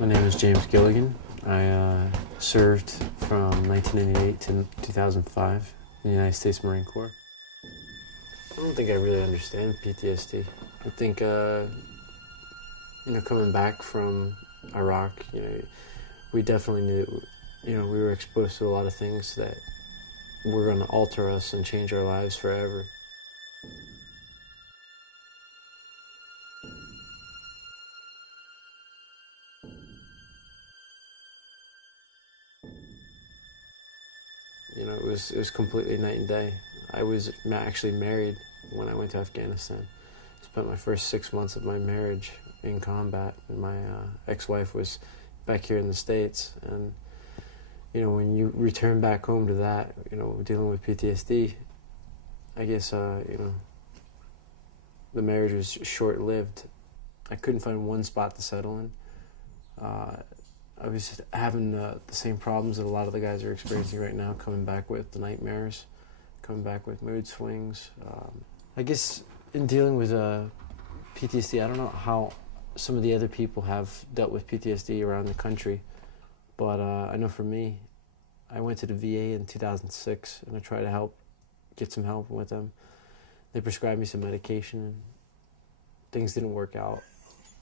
My name is James Gilligan. I served from 1998 to 2005 in the United States Marine Corps. I don't think I really understand PTSD. I think, coming back from Iraq, we definitely knew, we were exposed to a lot of things that were going to alter us and change our lives forever. It was completely night and day. I was actually married when I went to Afghanistan. Spent my first 6 months of my marriage in combat. And my ex-wife was back here in the States. And, when you return back home to that, dealing with PTSD, I guess, the marriage was short-lived. I couldn't find one spot to settle in. I was having the same problems that a lot of the guys are experiencing right now, coming back with the nightmares, coming back with mood swings. I guess in dealing with PTSD, I don't know how some of the other people have dealt with PTSD around the country, but I know for me, I went to the VA in 2006 and I tried to get some help with them. They prescribed me some medication and things didn't work out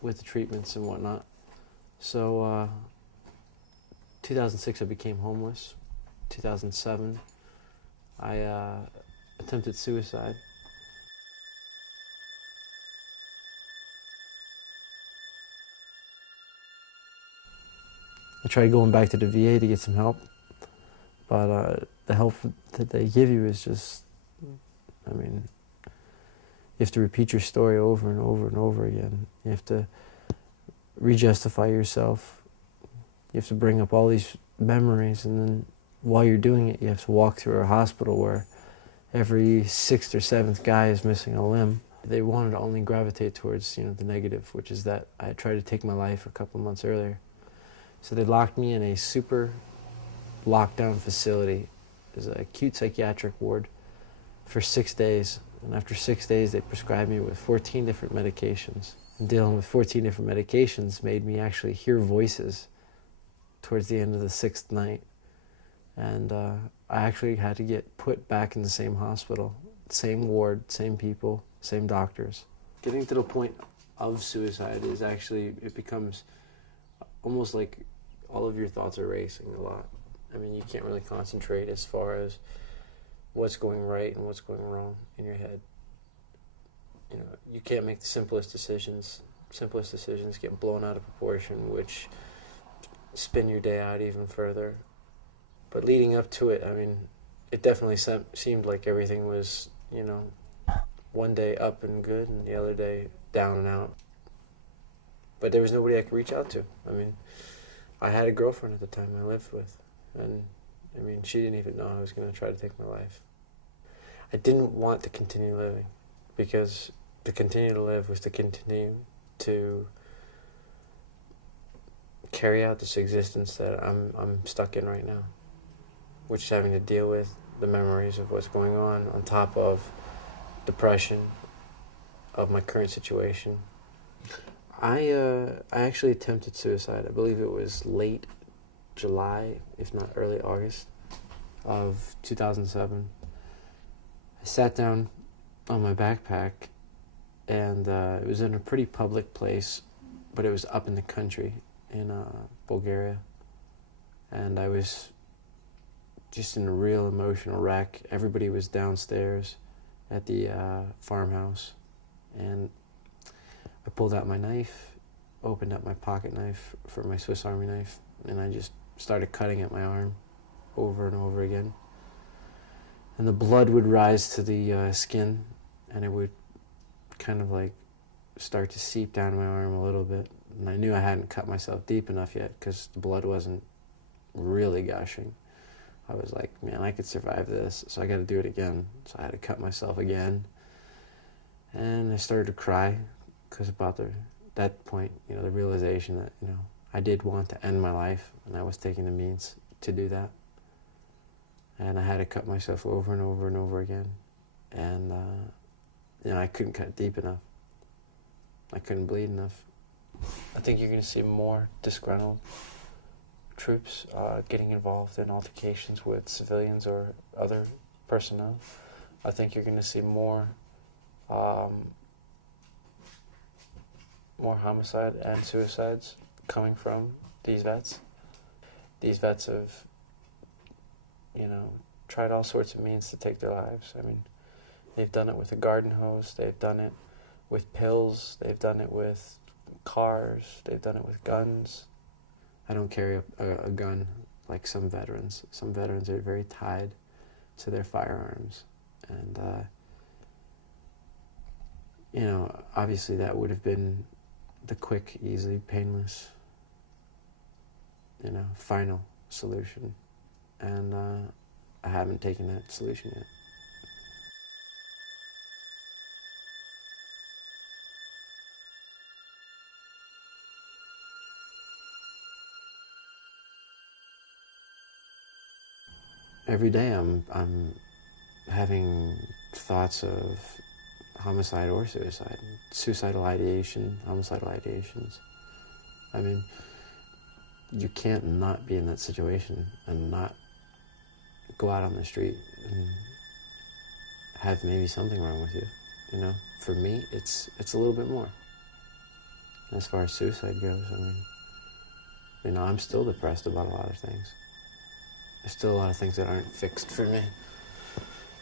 with the treatments and whatnot. So 2006 I became homeless. 2007 I attempted suicide. I tried going back to the VA to get some help, but the help that they give you is just, you have to repeat your story over and over and over again. You have to re-justify yourself. You have to bring up all these memories, and then while you're doing it, you have to walk through a hospital where every sixth or seventh guy is missing a limb. They wanted to only gravitate towards, the negative, which is that I had tried to take my life a couple of months earlier. So they locked me in a super lockdown facility. It was an acute psychiatric ward for 6 days. And after 6 days, they prescribed me with 14 different medications. And dealing with 14 different medications made me actually hear voices towards the end of the 6th night. And I actually had to get put back in the same hospital, same ward, same people, same doctors. Getting to the point of suicide is actually, it becomes almost like all of your thoughts are racing a lot. You can't really concentrate as far as what's going right and what's going wrong in your head. You can't make the simplest decisions. Simplest decisions get blown out of proportion, which spin your day out even further. But leading up to it, it definitely seemed like everything was, one day up and good and the other day down and out. But there was nobody I could reach out to. I had a girlfriend at the time I lived with, and she didn't even know I was going to try to take my life. I didn't want to continue living, because to continue to live was to continue to carry out this existence that I'm stuck in right now, which is having to deal with the memories of what's going on top of depression of my current situation. I actually attempted suicide. I believe it was late July, if not early August of 2007. I sat down on my backpack, and it was in a pretty public place, but it was up in the country in Bulgaria. And I was just in a real emotional wreck. Everybody was downstairs at the farmhouse, and I pulled out my knife, opened up my pocket knife for my Swiss Army knife, and I just started cutting at my arm over and over again. And the blood would rise to the skin, and it would kind of like start to seep down my arm a little bit. And I knew I hadn't cut myself deep enough yet, because the blood wasn't really gushing. I was like, man, I could survive this, so I got to do it again. So I had to cut myself again. And I started to cry, because about that point, the realization that, I did want to end my life, and I was taking the means to do that. And I had to cut myself over and over and over again. And, I couldn't cut deep enough. I couldn't bleed enough. I think you're going to see more disgruntled troops getting involved in altercations with civilians or other personnel. I think you're going to see more homicide and suicides coming from these vets. These vets have, tried all sorts of means to take their lives. I mean, they've done it with a garden hose, they've done it with pills, they've done it with cars, they've done it with guns. I don't carry a gun like some veterans. Some veterans are very tied to their firearms. And, obviously that would have been the quick, easy, painless, final solution. And I haven't taken that solution yet. Every day I'm having thoughts of homicide or suicide, suicidal ideation, homicidal ideations. I mean, you can't not be in that situation and not go out on the street and have maybe something wrong with you. For me, it's a little bit more. As far as suicide goes, I'm still depressed about a lot of things. There's still a lot of things that aren't fixed for me,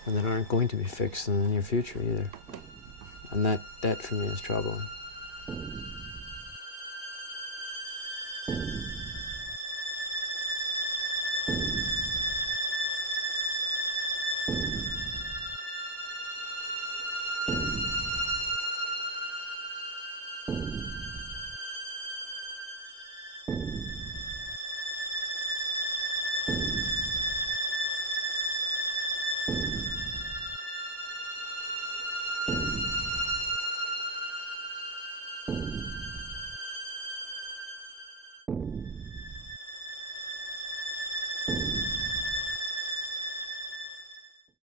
and that aren't going to be fixed in the near future either. And that for me is troubling.